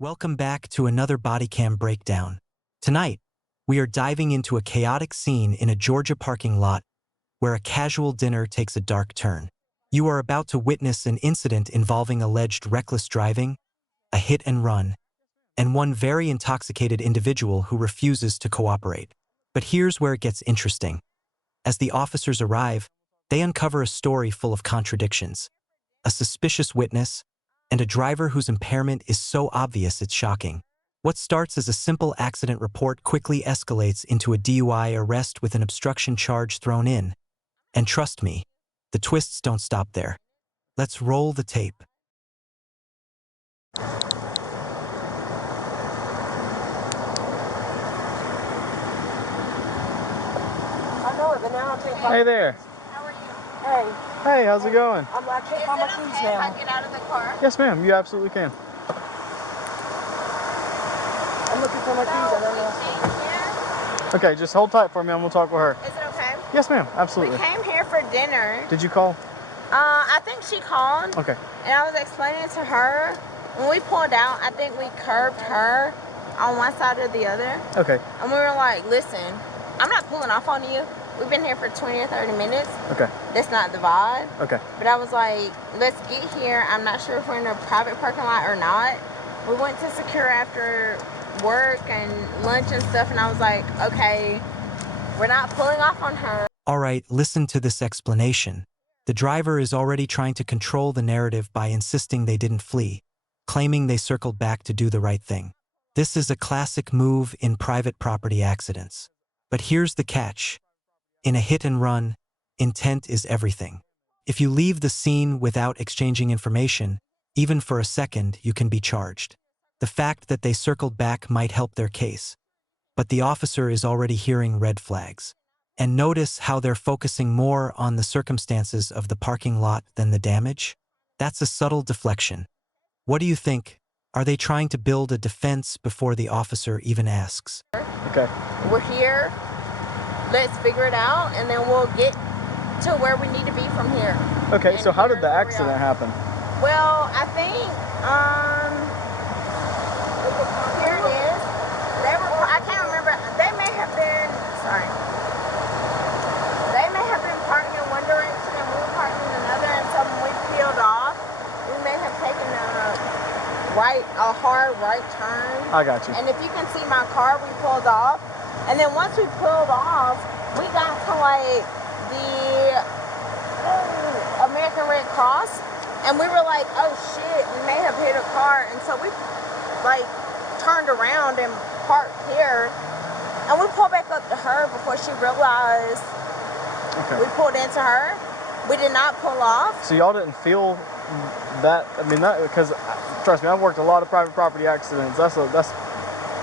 Welcome back to another bodycam breakdown. Tonight, we are diving into a chaotic scene in a Georgia parking lot where a casual dinner takes a dark turn. You are about to witness an incident involving alleged reckless driving, a hit and run, and one very intoxicated individual who refuses to cooperate. But here's where it gets interesting. As the officers arrive, they uncover a story full of contradictions, a suspicious witness, and a driver whose impairment is so obvious it's shocking. What starts as a simple accident report quickly escalates into a DUI arrest with an obstruction charge thrown in. And trust me, the twists don't stop there. Let's roll the tape. I know it, but now I'll take my... Hey there. How are you? Hey, Hey, how's it going? I can't find my keys If I now. get out of the car? Yes, ma'am. You absolutely can. I'm looking for my keys. I don't know. Okay, just hold tight for me and we'll talk with her. Is it okay? Yes, ma'am. We Absolutely. came here for dinner. Did you call? I think she called. Okay. And I was explaining to her. When we pulled out, I think we curbed her on one side or the other. Okay. And we were like, listen, I'm not pulling off on you. We've been here for 20 or 30 minutes. Okay. That's not the vibe. Okay. But I was like, let's get here. I'm not sure if we're in a private parking lot or not. We went to secure after work and lunch and stuff, and I was like, okay, we're not pulling off on her. All right, listen to this explanation. The driver is already trying to control the narrative by insisting they didn't flee, claiming they circled back to do the right thing. This is a classic move in private property accidents. But here's the catch. In a hit and run, intent is everything. If you leave the scene without exchanging information, even for a second, you can be charged. The fact that they circled back might help their case, but the officer is already hearing red flags. And notice how they're focusing more on the circumstances of the parking lot than the damage? That's a subtle deflection. What do you think? Are they trying to build a defense before the officer even asks? Okay. We're here. Let's figure it out, and then we'll get to where we need to be from here. Okay, And so how did here's the where we accident are. happen? Well, I think, here it is. I can't remember. They may have been, sorry. They may have been parking in one direction and we were parking in another, and so when we peeled off, we may have taken a hard right turn. I got you. And if you can see my car, we pulled off. And then once we pulled off, we got to like the American Red Cross, and we were like, oh shit, we may have hit a car. And so we like turned around and parked here, and we pulled back up to her before she realized Okay. we pulled into her. We did not pull off. So y'all didn't feel that? I mean, that because trust me, I've worked a lot of private property accidents. That's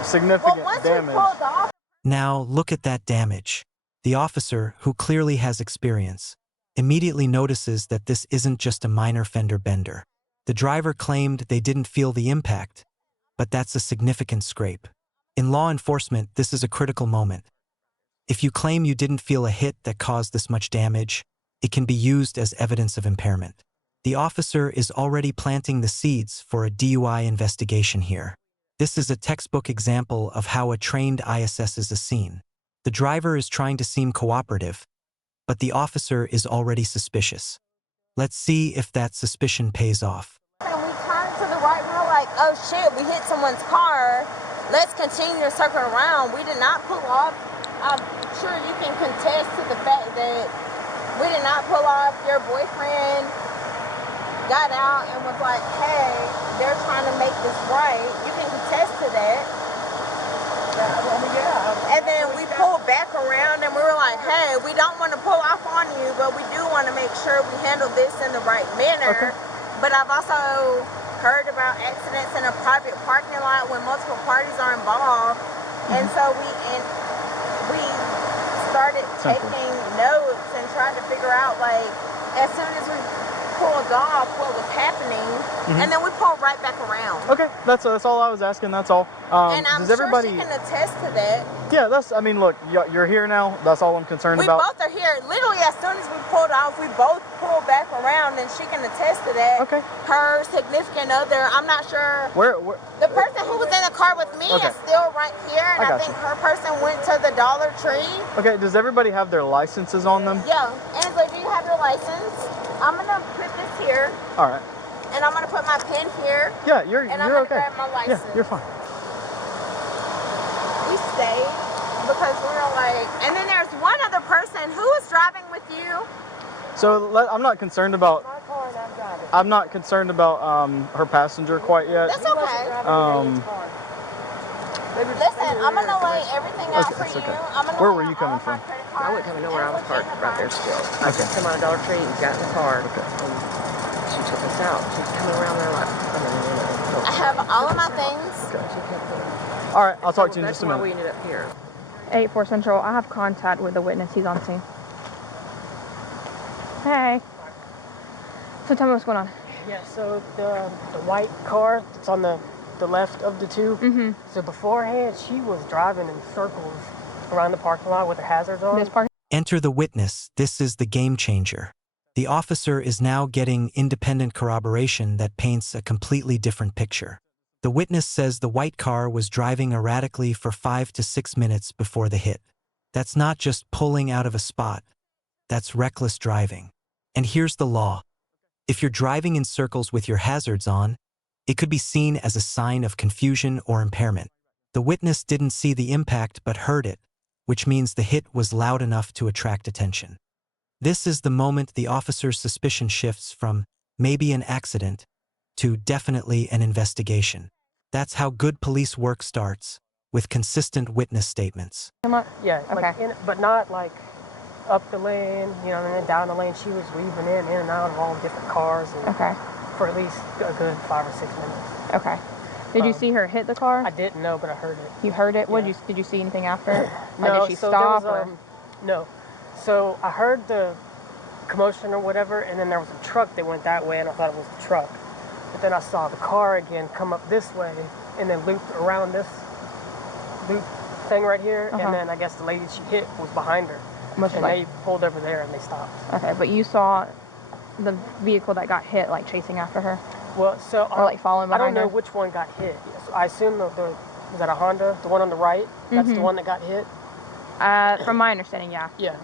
significant Well, once damage. we pulled off, Now, look at that damage. The officer, who clearly has experience, immediately notices that this isn't just a minor fender bender. The driver claimed they didn't feel the impact, but that's a significant scrape. In law enforcement, this is a critical moment. If you claim you didn't feel a hit that caused this much damage, it can be used as evidence of impairment. The officer is already planting the seeds for a DUI investigation here. This is a textbook example of how a trained ISS is a scene. The driver is trying to seem cooperative, but the officer is already suspicious. Let's see if that suspicion pays off. and we turned to the right, we were like, oh shit, we hit someone's car. Let's continue to circle around. We did not pull off. I'm sure you can contest to the fact that we did not pull off. Your boyfriend got out and was like, hey, they're trying to make this right. You can contest to that. And then we pulled back around and we were like, hey, we don't want to pull off on you, but we do want to make sure we handle this in the right manner. Okay. But I've also heard about accidents in a private parking lot when multiple parties are involved. And so we started Simple. taking notes and tried to figure out, like, as soon as we pulled off what was happening, and then we pulled right back around. Okay, that's all I was asking. That's all. And I'm does sure everybody? she can attest to that. Yeah, I mean, look, you're here now. That's all I'm concerned We about. both are here. Literally, as soon as we pulled off, we both pulled back around, and she can attest to that. Okay. Her significant other, I'm not sure. Where? The person who was in the car with me Okay. is still right here, and I think her person went to the Dollar Tree. Okay. Does everybody have their licenses on them? Yeah. Angela, do you have your license? I'm gonna put this here, All right. and I'm gonna put my pen here. Yeah, you're And I'm you're gonna okay. grab my license. Yeah, you're fine. We stayed because we were like, and then there's one other person who was driving with you. So I'm not concerned about. My car and I'm driving. I'm not concerned about her passenger quite yet. That's okay. Listen, I'm gonna lay everything out for that's you. okay. I'm gonna Where lay were you out coming all my from? credit I wasn't cards coming nowhere. I was and parked right there still. I Okay. just came out of Dollar Tree and got in the car. Okay. And she took us out. She's coming around there like, I have all of my things. All right, I'll talk to you in That's just a why minute. we ended up here. 8-4 Central, I have contact with the witness. He's on scene. Hey. So tell me what's going on. Yeah, so the white car that's on the left of the two. So beforehand, she was driving in circles around the parking lot with her hazards on. This park. Enter the witness. This is the game changer. The officer is now getting independent corroboration that paints a completely different picture. The witness says the white car was driving erratically for 5 to 6 minutes before the hit. That's not just pulling out of a spot. That's reckless driving. And here's the law. If you're driving in circles with your hazards on, it could be seen as a sign of confusion or impairment. The witness didn't see the impact but heard it, which means the hit was loud enough to attract attention. This is the moment the officer's suspicion shifts from maybe an accident to definitely an investigation. That's how good police work starts, with consistent witness statements. Come on. Yeah, like Okay. but not like up the lane, you know, and then down the lane. She was weaving in and out of all different cars and Okay. for at least a good 5 or 6 minutes. Okay. Did you see her hit the car? I didn't know, but I heard it. You heard it? Yeah. Did you see anything after? No, Like, did she so stop? there was, no. So I heard the commotion or whatever, and then there was a truck that went that way, and I thought it was the truck. But then I saw the car again come up this way, and then loop around this loop thing right here, and then I guess the lady she hit was behind her. And they pulled over there, and they stopped. Okay, but you saw the vehicle that got hit, like, chasing after her? Well, so Or, like, following I behind don't know her? which one got hit. So I assume was that a Honda? The one on the right? That's the one that got hit? From my understanding, yeah. Yeah.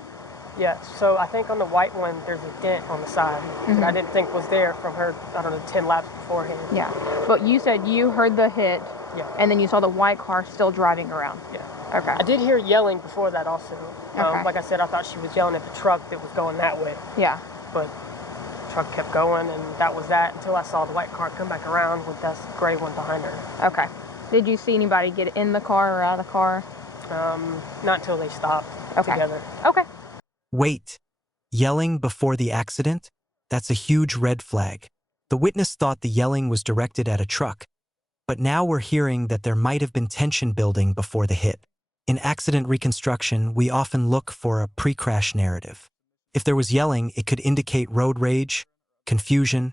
Yeah, so I think on the white one, there's a dent on the side that I didn't think was there from her, I don't know, 10 laps beforehand. Yeah. But you said you heard the hit, Yeah. and then you saw the white car still driving around. Yeah. Okay. I did hear yelling before that also. Okay. Like I said, I thought she was yelling at the truck that was going that way, Yeah. but the truck kept going, and that was that until I saw the white car come back around with that gray one behind her. Okay. Did you see anybody get in the car or out of the car? Not until they stopped together. Okay. Wait. Yelling before the accident? That's a huge red flag. The witness thought the yelling was directed at a truck, but now we're hearing that there might have been tension building before the hit. In accident reconstruction, we often look for a pre-crash narrative. If there was yelling, it could indicate road rage, confusion,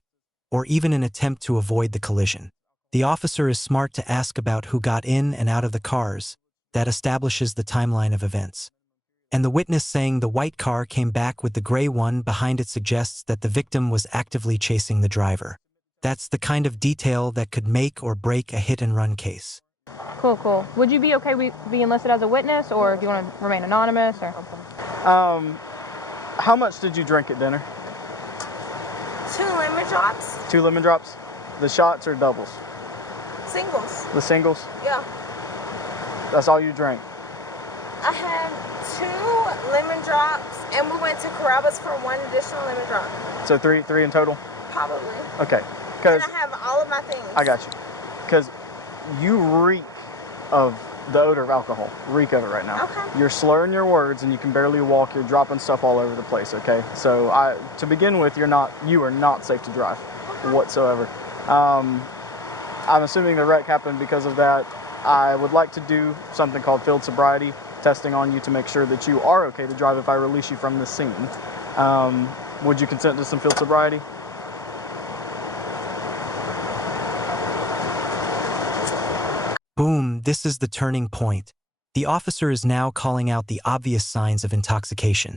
or even an attempt to avoid the collision. The officer is smart to ask about who got in and out of the cars. That establishes the timeline of events. And the witness saying the white car came back with the gray one behind it suggests that the victim was actively chasing the driver. That's the kind of detail that could make or break a hit-and-run case. Cool. Would you be okay with being listed as a witness, or do you want to remain anonymous? Or How much did you drink at dinner? 2 lemon drops, 2 lemon drops? The shots or doubles? singles. The singles? Yeah. That's all you drank? I had 2 lemon drops, and we went to Carrabba's for 1 additional lemon drop. So three in total? Probably. Okay. And Because I have all of my things. I got you. Because you reek of the odor of alcohol. Reek of it right now. Okay. You're slurring your words and you can barely walk. You're dropping stuff all over the place. Okay. So to begin with, you are not safe to drive whatsoever. I'm assuming the wreck happened because of that. I would like to do something called field sobriety testing on you to make sure that you are okay to drive if I release you from this scene. Would you consent to some field sobriety? Boom, this is the turning point. The officer is now calling out the obvious signs of intoxication.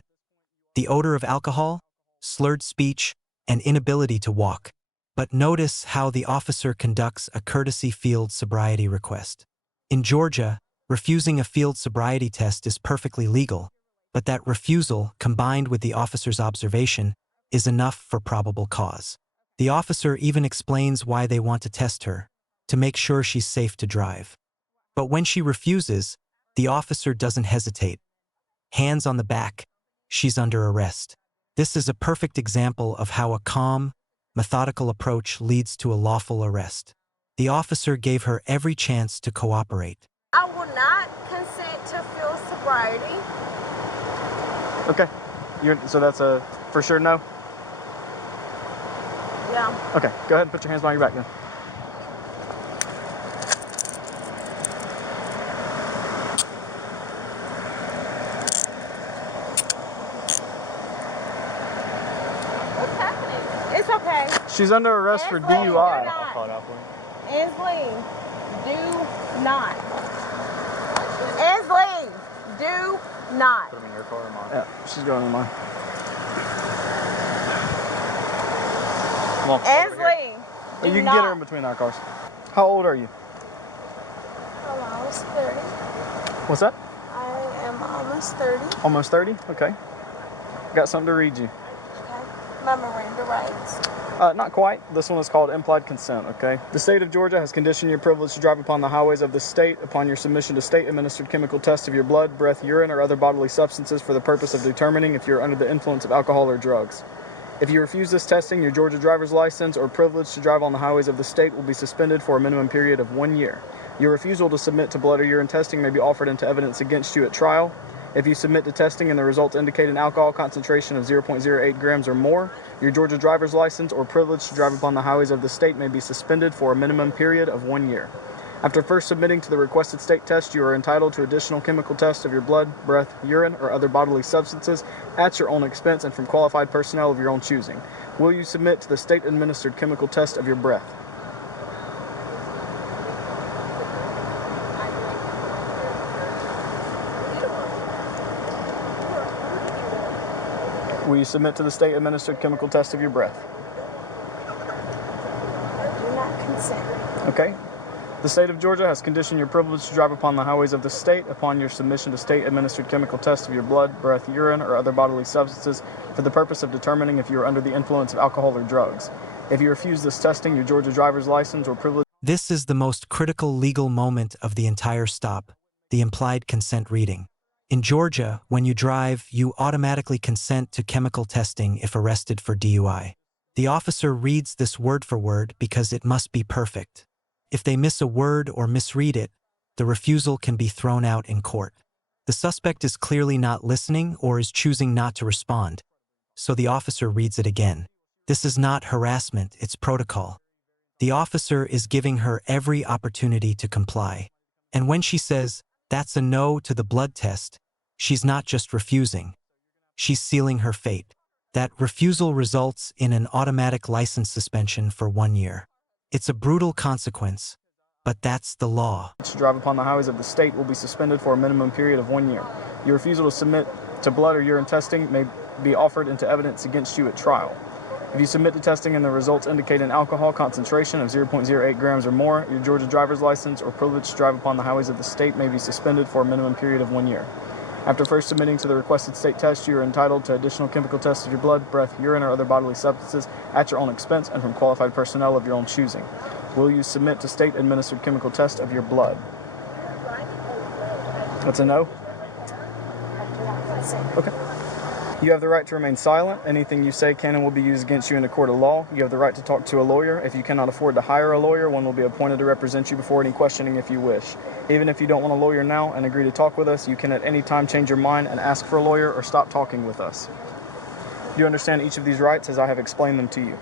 The odor of alcohol, slurred speech, and inability to walk. But notice how the officer conducts a courtesy field sobriety request. In Georgia, refusing a field sobriety test is perfectly legal, but that refusal, combined with the officer's observation, is enough for probable cause. The officer even explains why they want to test her, to make sure she's safe to drive. But when she refuses, the officer doesn't hesitate. Hands on the back, she's under arrest. This is a perfect example of how a calm, methodical approach leads to a lawful arrest. The officer gave her every chance to cooperate. I will not consent to field sobriety. Okay. So that's a for sure no? Yeah. Okay, go ahead and put your hands behind your back then. What's happening? It's okay. She's under arrest for Ansley, DUI. you're not. Ansley, do not. Ansley, do not. Put them in your car or mine? Yeah, she's going in mine. Come on, over here. Ansley, do You can not. get her in between our cars. How old are you? I'm almost 30. What's that? I am almost 30. Almost 30? Okay. Got something to read you. Okay. My Miranda rights. Not quite. This one is called implied consent, okay? The state of Georgia has conditioned your privilege to drive upon the highways of the state upon your submission to state-administered chemical tests of your blood, breath, urine, or other bodily substances for the purpose of determining if you're under the influence of alcohol or drugs. If you refuse this testing, your Georgia driver's license or privilege to drive on the highways of the state will be suspended for a minimum period of 1 year. Your refusal to submit to blood or urine testing may be offered into evidence against you at trial. If you submit to testing and the results indicate an alcohol concentration of 0.08 grams or more, your Georgia driver's license or privilege to drive upon the highways of the state may be suspended for a minimum period of 1 year. After first submitting to the requested state test, you are entitled to additional chemical tests of your blood, breath, urine, or other bodily substances at your own expense and from qualified personnel of your own choosing. Will you submit to the state-administered chemical test of your breath? Will you submit to the state-administered chemical test of your breath? Do not consent. Okay. The state of Georgia has conditioned your privilege to drive upon the highways of the state upon your submission to state-administered chemical tests of your blood, breath, urine, or other bodily substances for the purpose of determining if you are under the influence of alcohol or drugs. If you refuse this testing, your Georgia driver's license or privilege... This is the most critical legal moment of the entire stop, the implied consent reading. In Georgia, when you drive, you automatically consent to chemical testing if arrested for DUI. The officer reads this word for word because it must be perfect. If they miss a word or misread it, the refusal can be thrown out in court. The suspect is clearly not listening or is choosing not to respond, so the officer reads it again. This is not harassment, it's protocol. The officer is giving her every opportunity to comply. And when she says, "That's a no" to the blood test, she's not just refusing. She's sealing her fate. That refusal results in an automatic license suspension for 1 year. It's a brutal consequence, but that's the law. To drive upon the highways of the state will be suspended for a minimum period of 1 year. Your refusal to submit to blood or urine testing may be offered into evidence against you at trial. If you submit to testing and the results indicate an alcohol concentration of 0.08 grams or more, your Georgia driver's license or privilege to drive upon the highways of the state may be suspended for a minimum period of 1 year. After first submitting to the requested state test, you are entitled to additional chemical tests of your blood, breath, urine, or other bodily substances at your own expense and from qualified personnel of your own choosing. Will you submit to state-administered chemical test of your blood? That's a no? Okay. You have the right to remain silent. Anything you say can and will be used against you in a court of law. You have the right to talk to a lawyer. If you cannot afford to hire a lawyer, one will be appointed to represent you before any questioning if you wish. Even if you don't want a lawyer now and agree to talk with us, you can at any time change your mind and ask for a lawyer or stop talking with us. Do you understand each of these rights as I have explained them to you?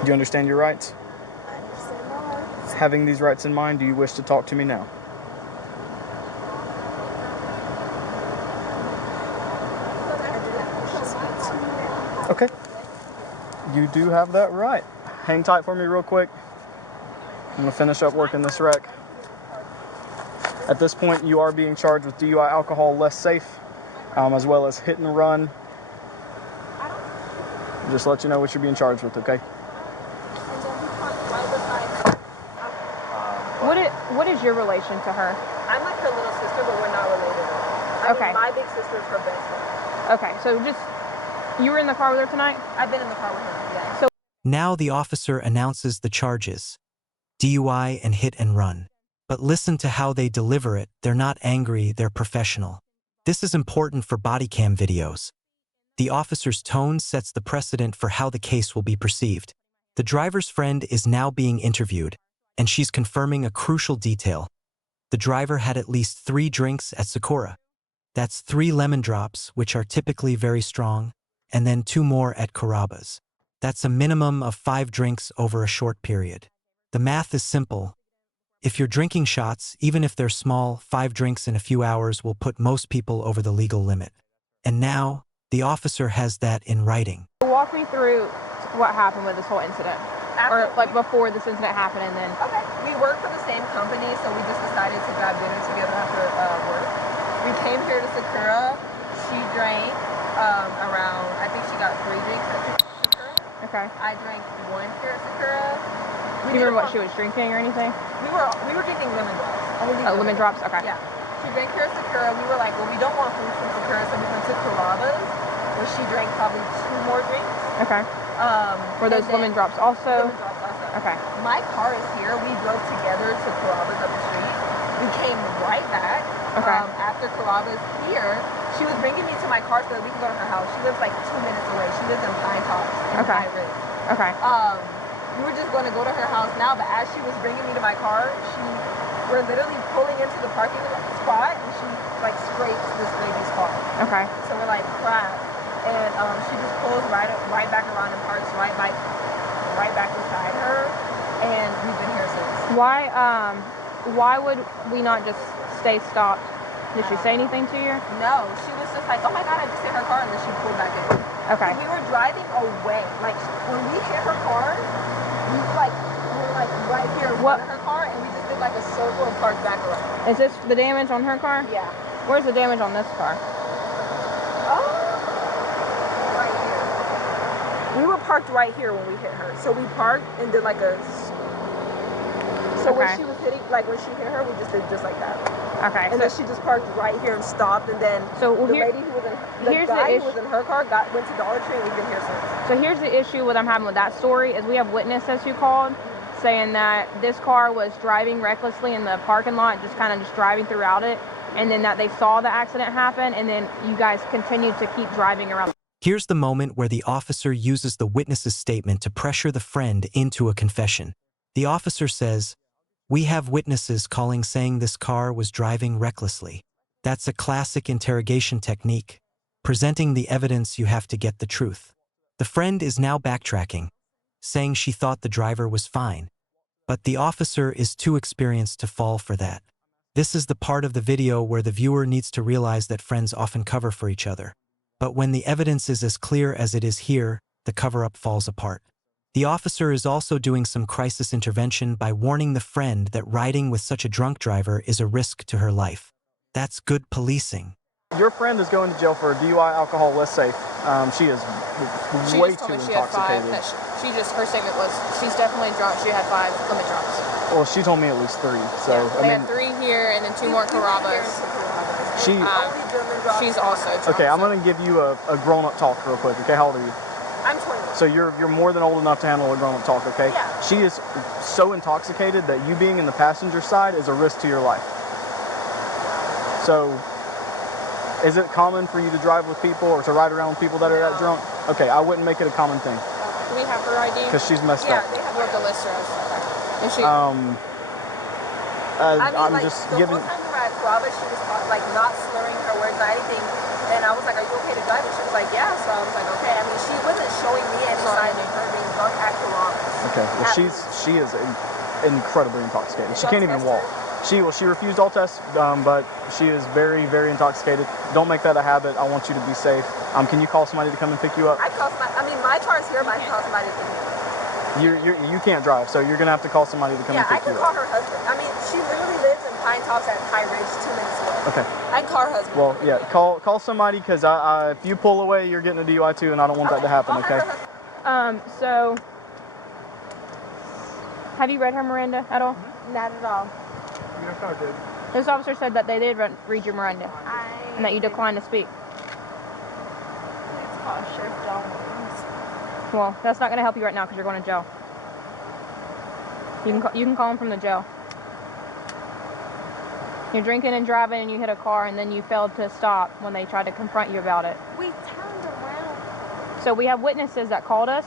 Do you understand your rights? I understand my rights. Having these rights in mind, do you wish to talk to me now? Okay. You do have that right. Hang tight for me real quick. I'm gonna finish up working this wreck. At this point, you are being charged with DUI, alcohol, less safe, as well as hit and run. Just let you know what you're being charged with, okay? What is your relation to her? I'm like her little sister, but we're not related. Okay. My big sister is her best friend. Okay, so just, you were in the car with her tonight? I've been in the car with her, yeah. So Now the officer announces the charges: DUI and hit and run. But listen to how they deliver it. They're not angry, they're professional. This is important for bodycam videos. The officer's tone sets the precedent for how the case will be perceived. The driver's friend is now being interviewed, and she's confirming a crucial detail. The driver had at least 3 drinks at Sakura. That's 3 lemon drops, which are typically very strong, and then 2 more at Karaba's. That's a minimum of 5 drinks over a short period. The math is simple. If you're drinking shots, even if they're small, 5 drinks in a few hours will put most people over the legal limit. And now, the officer has that in writing. walk me through what happened with this whole incident. Or like before this incident happened and then... Okay, we work for the same company, so we just decided to grab dinner together after work. We came here to Sakura. She drank around, I think she got 3 drinks at Sakura. Okay. I drank 1 here at Sakura. Do you remember what she was drinking or anything? We were drinking lemon drops. Lemon drops? Okay. Yeah. She drank here at Sakura. We were like, well, we don't want food from Sakura, so we went to Karaba's, where she drank probably 2 more drinks. Okay. Were those lemon drops also? Lemon drops also. Okay. My car is here. We drove together to Karaba's up the street. We came right back. Okay. After Karaba's here, she was bringing me to my car so that we can go to her house. She lives like 2 minutes away. She lives in Pine Tops in Okay. High Ridge. Okay. We were just going to go to her house now, but as she was bringing me to my car, we're literally pulling into the parking spot, and she like scrapes this lady's car. Okay. So we're like, crap. And she just pulls right back around and parks right back beside her, and we've been here since. Why would we not just stay stopped? Did she say anything to you? No, she was just like, oh my god, I just hit her car, and then she pulled back in. Okay. So we were driving away. Like when we hit her car, we were like right here in front of her car, and we just did like a circle and parked back around. Is this the damage on her car? Yeah. Where's the damage on this car? Right here. We were parked right here when we hit her. So we parked and did like a... So when she was hitting, like when she hit her, we just did just like that. Okay. And then she just parked right here and stopped, and then the lady who was in, the guy who was in her car went to Dollar Tree, and we've been here since. So here's the issue with I'm having with that story is we have witnesses who called saying that this car was driving recklessly in the parking lot, just driving throughout it, and then that they saw the accident happen, and then you guys continued to keep driving around. Here's the moment where the officer uses the witness's statement to pressure the friend into a confession. The officer says, "We have witnesses calling saying this car was driving recklessly." That's a classic interrogation technique. Presenting the evidence, you have to get the truth. The friend is now backtracking, saying she thought the driver was fine. But the officer is too experienced to fall for that. This is the part of the video where the viewer needs to realize that friends often cover for each other. But when the evidence is as clear as it is here, the cover-up falls apart. The officer is also doing some crisis intervention by warning the friend that riding with such a drunk driver is a risk to her life. That's good policing. Your friend is going to jail for DUI, alcohol, less safe. She is way too intoxicated. Her statement was, she's definitely drunk. She had 5 lemon drops. Well, she told me at least 3. So yeah, they have 3 here and then 2 more Carrabba's. She's also drunk. Okay, I'm going to give you a grown-up talk real quick. Okay, how old are you? I'm 20. So you're more than old enough to handle a grown-up talk, okay? Yeah. She is so intoxicated that you being in the passenger side is a risk to your life. So, is it common for you to drive with people or to ride around with people that are that drunk? Okay, I wouldn't make it a common thing. Do we have her ID? Because she's messed up. Yeah, they have the list as. And she... I'm just giving... The whole time we were at Carrabba's, she was like not slurring her words or anything. And I was like, are you okay to drive? And she was like, yeah. So I was like, okay. I mean, she wasn't showing me any signs of her being drunk at Carrabba's. Okay. Well, she is incredibly intoxicated. She can't even walk. She refused all tests, but she is very, very intoxicated. Don't make that a habit. I want you to be safe. Can you call somebody to come and pick you up? My car's here, but I can call somebody to pick me up. You can't drive, so you're gonna have to call somebody to come and Yeah, I pick can you call up. her husband. I mean, she literally lives in Pine Tops at High Ridge, 2 minutes away. Okay. I can call her husband. Well, yeah, call somebody, because if you pull away, you're getting a DUI too, and I don't want that to happen. Okay. So have you read her Miranda at all? Not at all. Yes, I did. This officer said that they did read your Miranda and that you declined to speak. Please call Sheriff John Williams. Well, that's not going to help you right now because you're going to jail. You can call him from the jail. You're drinking and driving and you hit a car and then you failed to stop when they tried to confront you about it. We turned around. So we have witnesses that called us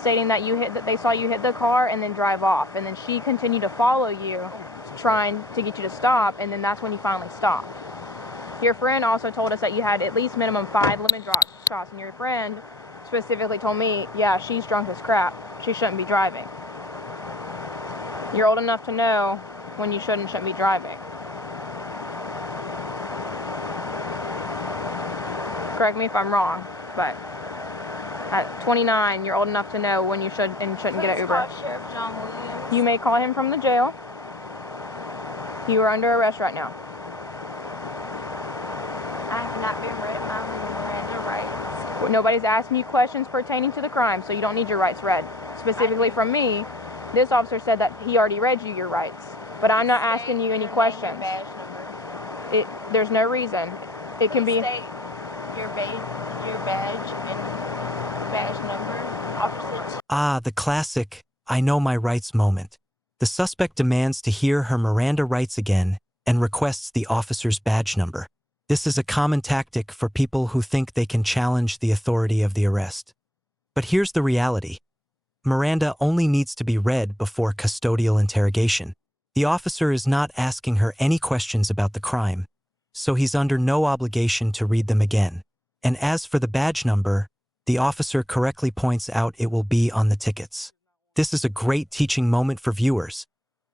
stating that they saw you hit the car and then drive off, and then she continued to follow you trying to get you to stop, and then that's when you finally stopped. Your friend also told us that you had at least minimum 5 lemon drops, and your friend specifically told me, yeah, she's drunk as crap. She shouldn't be driving. You're old enough to know when you shouldn't be driving. Correct me if I'm wrong, but at 29, you're old enough to know when you should and shouldn't get an Uber. Call Sheriff John Williams. You may call him from the jail. You are under arrest right now. I have not been read my Miranda rights. Nobody's asking you questions pertaining to the crime, so you don't need your rights read. Specifically from me, this officer said that he already read you your rights, but I'm not asking you any questions. Badge number. There's no reason. It can be. State your badge and badge number. Officer. Ah, the classic, I know my rights moment. The suspect demands to hear her Miranda rights again and requests the officer's badge number. This is a common tactic for people who think they can challenge the authority of the arrest. But here's the reality. Miranda only needs to be read before custodial interrogation. The officer is not asking her any questions about the crime, so he's under no obligation to read them again. And as for the badge number, the officer correctly points out it will be on the tickets. This is a great teaching moment for viewers.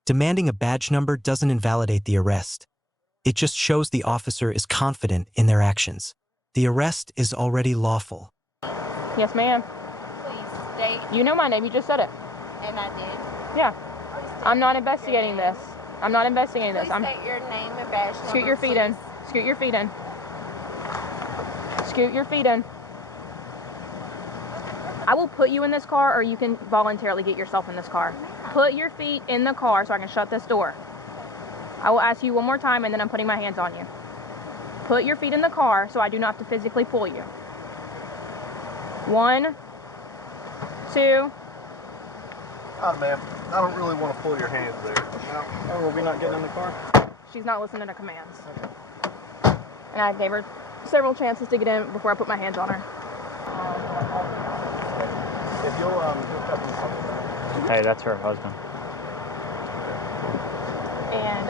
Demanding a badge number doesn't invalidate the arrest. It just shows the officer is confident in their actions. The arrest is already lawful. Yes, ma'am. Please state. You know my name. You just said it. And I did. Yeah. Please state I'm not your investigating name. this. I'm not investigating this. Please state your name and badge number. Scoot your feet in. Scoot your feet in. Scoot your feet in. I will put you in this car, or you can voluntarily get yourself in this car. Put your feet in the car so I can shut this door. I will ask you one more time, and then I'm putting my hands on you. Put your feet in the car so I do not have to physically pull you. 1, 2. Ma'am, I don't really want to pull your hands there. Oh, well, we're not getting in the car? She's not listening to commands. And I gave her several chances to get in before I put my hands on her. If you'll cut me something. Hey, that's her husband. And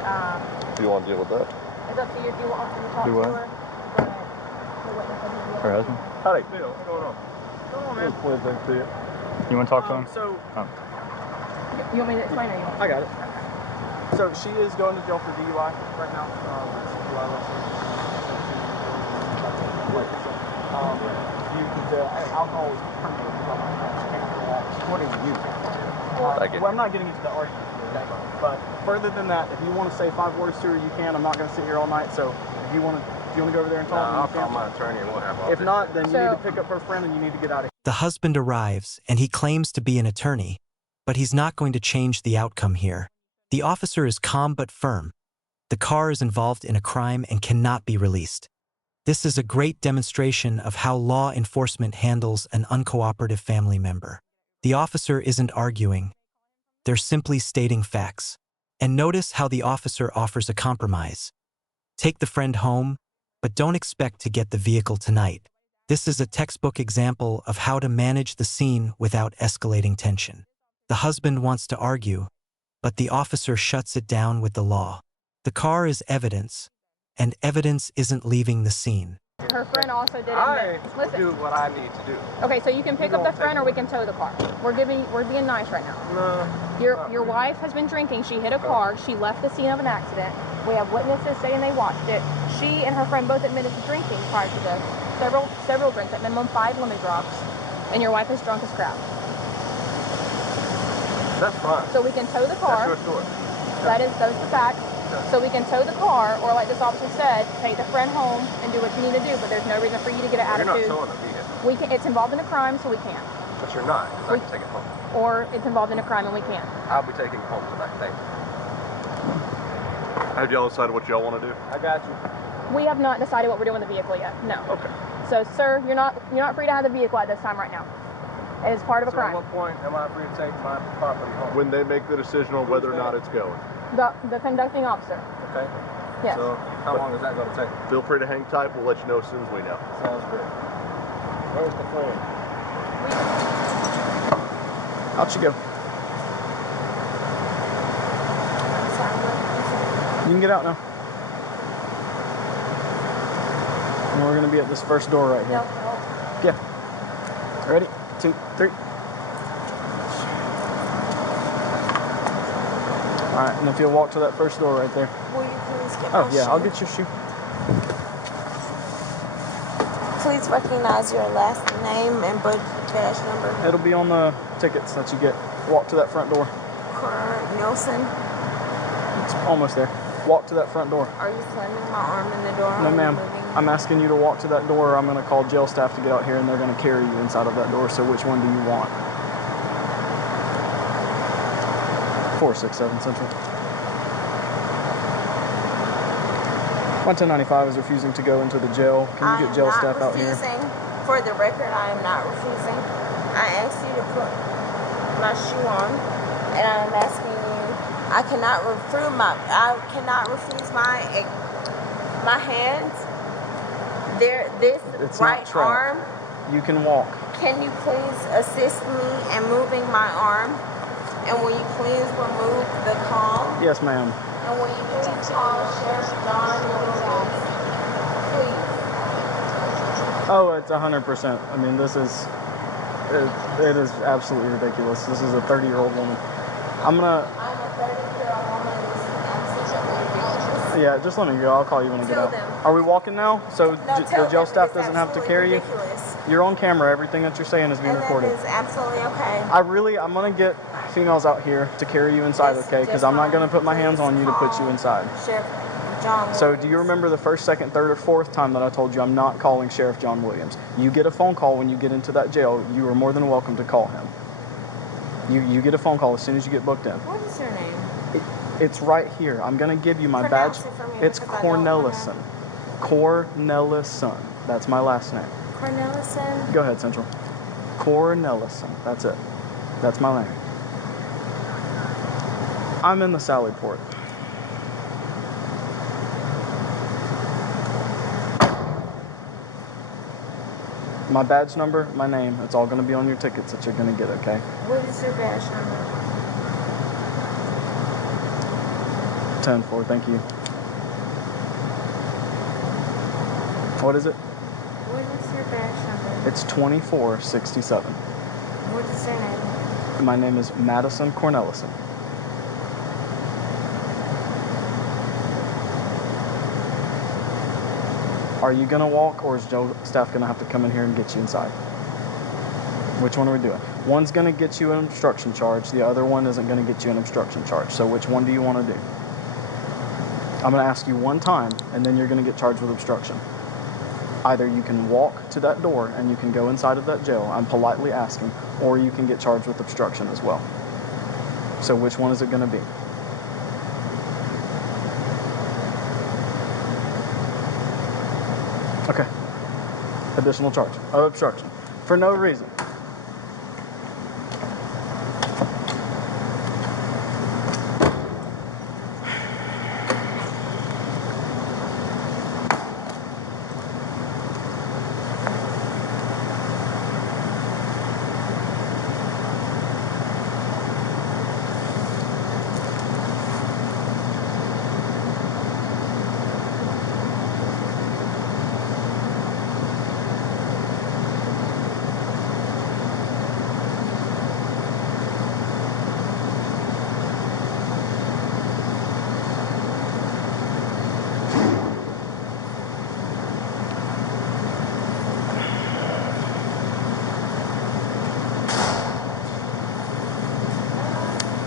Do you want to deal with that? it's up to you if you want to talk Do to what? her. But the witness said he will. Her husband? Howdy. Phil, what's going on? Come on, man. Please, thanks to you. You want to talk to him? So, You want me to explain or you want? I got it. So she is going to jail for DUI right now. DUI the alcohol is permanent. What are you? Well, I'm not getting into the argument here, okay? But further than that, if you want to say 5 words to her, you can. I'm not going to sit here all night. So if you want to go over there and talk, I'll you can. call my attorney and we'll have all If this. not, then you need to pick up her friend and you need to get out of here. The husband arrives, and he claims to be an attorney, but he's not going to change the outcome here. The officer is calm but firm. The car is involved in a crime and cannot be released. This is a great demonstration of how law enforcement handles an uncooperative family member. The officer isn't arguing. They're simply stating facts. And notice how the officer offers a compromise. Take the friend home, but don't expect to get the vehicle tonight. This is a textbook example of how to manage the scene without escalating tension. The husband wants to argue, but the officer shuts it down with the law. The car is evidence, and evidence isn't leaving the scene. Her friend also did I admit. will Listen. do what I need to do. Okay, so you can pick up the friend, or we can tow the car. We're being nice right now. No. Your wife has been drinking. She hit a car. She left the scene of an accident. We have witnesses saying they watched it. She and her friend both admitted to drinking prior to this. Several drinks, at minimum 5 lemon drops. And your wife is drunk as crap. That's fine. So we can tow the That's car. your story. Those are the facts. So we can tow the car, or like this officer said, take the friend home and do what you need to do, but there's no reason for you to get an You're not attitude. towing a vehicle. We can, it's involved in a crime, so we can't. But you're not, because I can take it home. Or it's involved in a crime and we can't. I'll be taking it home tonight. Thank you. Have y'all decided what y'all want to do? I got you. We have not decided what we're doing with the vehicle yet. No. Okay. So, sir, you're not free to have the vehicle at this time right now. It is part of a So at crime. what point am I free to take my property home? When they make the decision on whether or not it's going. The conducting officer. Okay. Yes. So how long is that going to take? Feel free to hang tight. We'll let you know as soon as we know. Sounds great. Where's the friend? Out you go. You can get out now. And we're gonna be at this first door right here. Yeah. Ready? 2, 3. All right, and if you'll walk to that first door right there. Will you please get Oh my yeah, shoe? I'll get your shoe. Please recognize your last name and badge number. It'll be on the tickets that you get. Walk to that front door. Nielsen. It's almost there. Walk to that front door. Are you slamming my arm in the door? No, Are you ma'am. moving? I'm asking you to walk to that door. I'm going to call jail staff to get out here, and they're going to carry you inside of that door. So which one do you want? 467 Central. My 1095 is refusing to go into the jail. Can you get jail staff out here? For the record, I am not refusing. I asked you to put my shoe on, and I'm asking you. I cannot refuse my hands. This It's right not trapped. arm. You can walk. Can you please assist me in moving my arm? And will you please remove the call? Yes, ma'am. And will you please call Sheriff John Williams? Please. Oh, it's 100%. I mean, this is, it is absolutely ridiculous. This is a 30-year-old woman. I'm gonna, I'm a 30-year-old woman. This is absolutely ridiculous. yeah, just let me go. I'll call you when I get Tell out. them. Are we walking now? So No, the tell jail them staff it's doesn't have to absolutely carry you? ridiculous. You're on camera. Everything that you're saying is being And recorded. that is absolutely okay. I'm gonna get females out here to carry you inside, Yes, okay? Because just I'm not gonna fine. put my hands on you to put you inside. Sheriff John So Williams. do you remember the first, second, third, or fourth time that I told you I'm not calling Sheriff John Williams? You get a phone call when you get into that jail. You are more than welcome to call him. You get a phone call as soon as you get booked in. What is your name? It's right here. I'm gonna give you my Pronounce badge. it for me, It's because I don't Cornelison. Cornelison. That's my last name. Cornelison. Go ahead, Central. Cornelison. That's it. That's my name. I'm in the Sally Port. My badge number, my name, it's all going to be on your tickets that you're going to get, okay? What is your badge number? 10-4, thank you. What is it? What is your badge number? It's 2467. What is your name? My name is Madison Cornelison. Are you going to walk, or is jail staff going to have to come in here and get you inside? Which one are we doing? One's going to get you an obstruction charge. The other one isn't going to get you an obstruction charge. So which one do you want to do? I'm going to ask you one time, and then you're going to get charged with obstruction. Either you can walk to that door and you can go inside of that jail, I'm politely asking, or you can get charged with obstruction as well. So which one is it going to be? Okay. Additional charge of obstruction for no reason.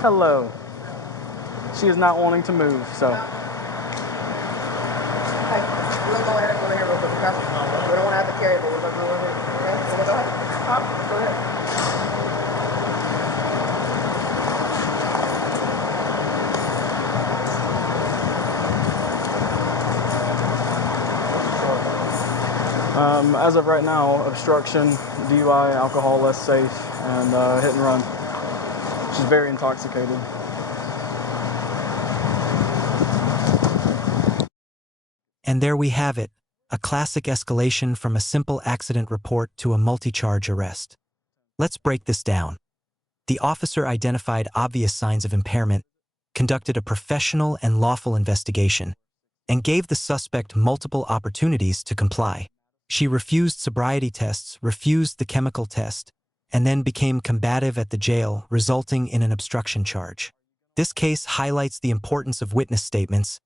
Hello. She is not wanting to move, so. Hey, we'll go ahead and go here real quick, okay? We don't want to have to carry, but we're going to go ahead. Okay? So go ahead. Go ahead. As of right now, obstruction, DUI, alcohol less safe, and hit and run. She's very intoxicated. And there we have it, a classic escalation from a simple accident report to a multi-charge arrest. Let's break this down. The officer identified obvious signs of impairment, conducted a professional and lawful investigation, and gave the suspect multiple opportunities to comply. She refused sobriety tests, refused the chemical test, and then became combative at the jail, resulting in an obstruction charge. This case highlights the importance of witness statements,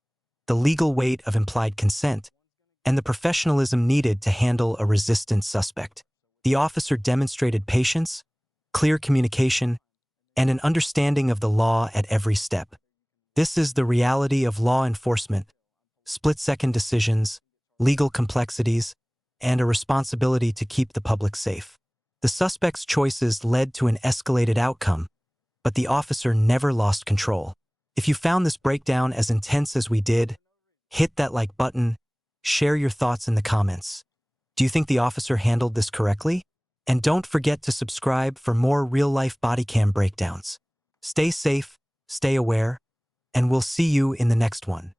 the legal weight of implied consent, and the professionalism needed to handle a resistant suspect. The officer demonstrated patience, clear communication, and an understanding of the law at every step. This is the reality of law enforcement: split-second decisions, legal complexities, and a responsibility to keep the public safe. The suspect's choices led to an escalated outcome, but the officer never lost control. If you found this breakdown as intense as we did, hit that like button, share your thoughts in the comments. Do you think the officer handled this correctly? And don't forget to subscribe for more real-life body cam breakdowns. Stay safe, stay aware, and we'll see you in the next one.